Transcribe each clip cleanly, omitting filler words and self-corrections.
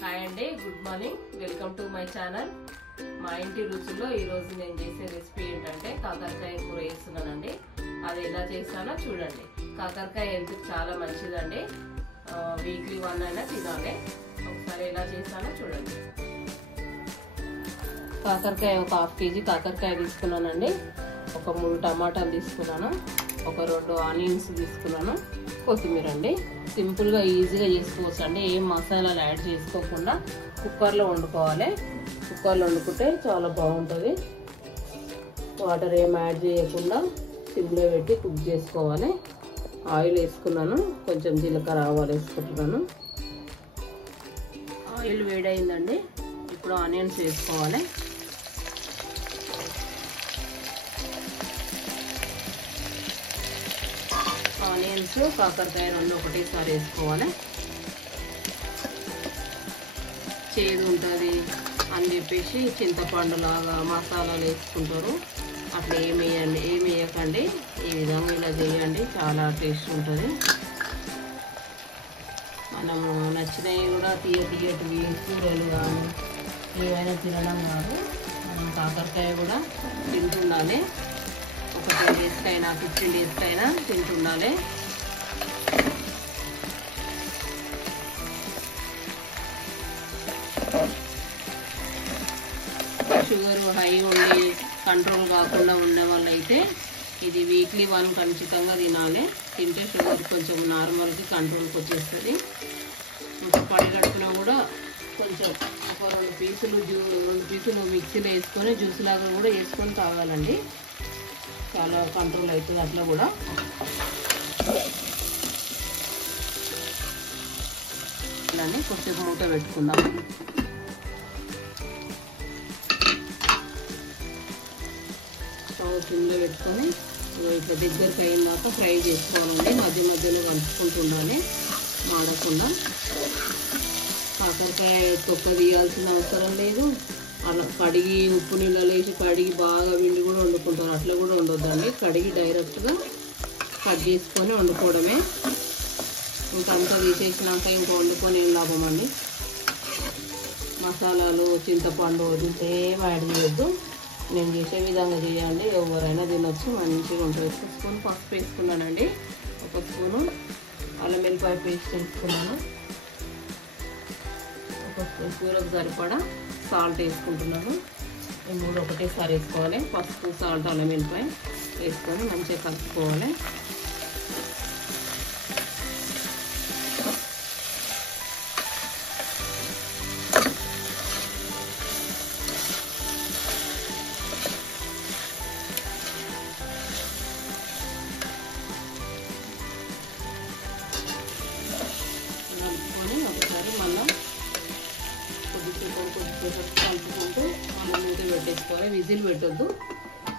Hi అండి, good morning. Welcome to my channel. మా ఇంటి రుచుల్లో ఈరోజు నేను చేసే రెసిపీ ఏంటంటే కాకరకాయ కూర చేస్తున్నానండి. అది ఎలా చేస్తానో చూడండి. కాకరకాయ హెల్త్కి చాలా మంచిదండి. వీక్లీ 1 అయినా తినాలి. ఒకసారి ఎలా చేస్తానో చూడండి. కాకరకాయ ఒక 1/2 kg కాకరకాయ తీసుకున్నానండి. ఒక 3 టమాటాలు తీసుకున్నాను. ఒక 2 ఆనియన్స్ తీసుకున్నాను. కొత్తిమీర అండి. సింపుల్గా ఈజీగా చేసుకోవచ్చు అండి. ఏం మసాలాలు యాడ్ చేసుకోకుండా కుక్కర్లో వండుకోవాలి. కుక్కర్లో వండుకుంటే చాలా బాగుంటుంది. వాటర్ ఏం యాడ్ చేయకుండా సిమ్లో పెట్టి కుక్ చేసుకోవాలి. ఆయిల్ వేసుకున్నాను. కొంచెం జీలకర్ర ఆవాలు వేసుకుంటున్నాను. ఆయిల్ వేడైందండి. ఇప్పుడు ఆనియన్స్ వేసుకోవాలి. ఆనియన్స్ కాకరకాయ 2 ఒకటేసారి వేసుకోవాలి. చేదు ఉంటుంది అని చెప్పేసి చింతపండు లాగా మసాలాలు వేసుకుంటారు. అట్లా ఏమి వేయకండి. ఈ విధంగా ఇలా చేయండి, చాలా టేస్ట్ ఉంటుంది. మనము నచ్చినవి కూడా తీయటి కూరలు కానీ ఏవైనా తినడం కాదు. మనం కాకరకాయ కూడా తింటుండాలి. ఒక 10 డేస్కైనా 15 డేస్కైనా తింటుండాలి. షుగర్ హై ఉండి కంట్రోల్ కాకుండా ఉండే వాళ్ళైతే ఇది వీక్లీ 1 ఖచ్చితంగా తినాలి. తింటే షుగర్ కొంచెం నార్మల్కి కంట్రోల్కి వచ్చేస్తుంది. ఇంకా పడిగడుపున కూడా కొంచెం ఒక 2 పీసులు మిక్సీలో వేసుకొని జ్యూస్ లాగా కూడా వేసుకొని తాగాలండి. చాలా కంట్రోల్ అవుతుంది అట్లా కూడా. ఇలానే కొంచెం మూత పెట్టుకుందాం. కింద పెట్టుకొని ఇట్లా దగ్గరికి అయిన దాకా ఫ్రై చేసుకోవాలండి. మధ్య మధ్యలో కలుపుకుంటుండాలి, మాడకుండా. కాకరకాయ తొక్క తీయాల్సిన అవసరం లేదు. అలా కడిగి ఉప్పు నీళ్ళలో వేసి కడిగి బాగా పిండి కూడా వండుకుంటారు. అట్లా కూడా ఉండొద్దండి. కడిగి డైరెక్ట్గా కట్ చేసుకొని వండుకోవడమే. ఇంకంతా తీసేసినాక ఇంక వండుకొని ఏం లాభం అండి. మసాలాలు చింతపండు ఏం యాడ్ చేయొద్దు. నేను చేసే విధంగా చేయండి. ఎవరైనా తినొచ్చు, మంచిగా ఉంటుంది. 1 స్పూన్ పసుపు వేసుకున్నానండి. 1 స్పూను అల్లం వెల్లిపాయ పేస్ట్ వేసుకున్నాను. 1 స్పూన్ కూరకు సరిపడా సాల్ట్ వేసుకుంటున్నాను. ఈ 3 ఒకటేసారి వేసుకోవాలి. పసుపు, సాల్ట్, అల్లం వెల్లిపాయ వేసుకొని మంచిగా కలుపుకోవాలి. ఒకసారి మళ్ళీ కొద్దిసేపు కలుపుకుంటూ మళ్ళీ మూత పెట్టేసుకోవాలి. విజిల్ పెట్టొద్దు,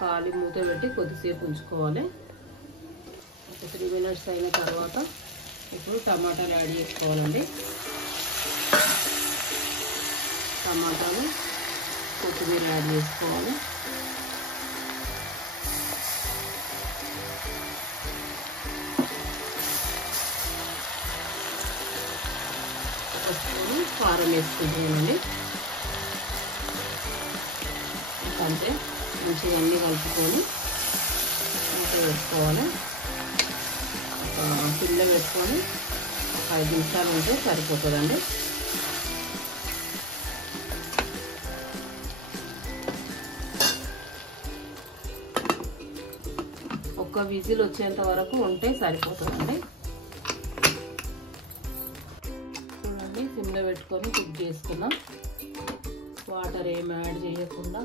ఖాళీ మూత పెట్టి కొద్దిసేపు ఉంచుకోవాలి. ఒక 3 minutes అయిన తర్వాత ఇప్పుడు టమాటాలు యాడ్ చేసుకోవాలండి. టమాటాలు, కొత్తిమీర యాడ్ చేసుకోవాలి. కారం వేసుకుంటున్నానండి. అంతే, మంచిగా అన్నీ కలుపుకొని మూత వేసుకోవాలి. పిల్ల వేసుకొని ఒక 5 నిమిషాలు ఉంటే సరిపోతుందండి. ఒక్క విజిల్ వచ్చేంత వరకు ఉంటే సరిపోతుందండి. సిమ్లో పెట్టుకొని కుక్ చేసుకున్నాం. వాటర్ ఏం యాడ్ చేయకుండా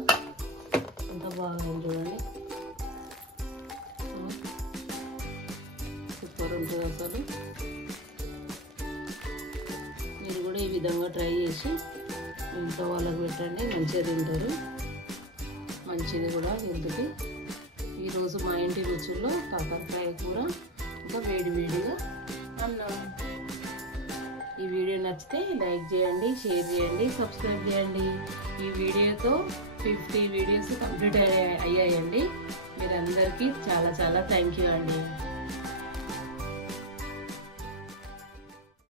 అంత బాగా చూడండి. సూపర్ ఉంటుంది అసలు. మీరు కూడా ఈ విధంగా ట్రై చేసి ఇంట్లో వాళ్ళకి పెట్టండి, మంచిగా తింటారు. మంచిది కూడా హెల్త్కి. ఈరోజు మా ఇంటి రుచుల్లో కాకరకాయ కూర, ఇంకా వేడివేడిగా అన్నం. ఈ వీడియో నచ్చితే లైక్ చేయండి, షేర్ చేయండి, సబ్స్క్రైబ్ చేయండి. ఈ వీడియోతో 50 వీడియోస్ కంప్లీట్ అయ్యాయండి. మీరందరికీ చాలా థ్యాంక్ యూ అండి.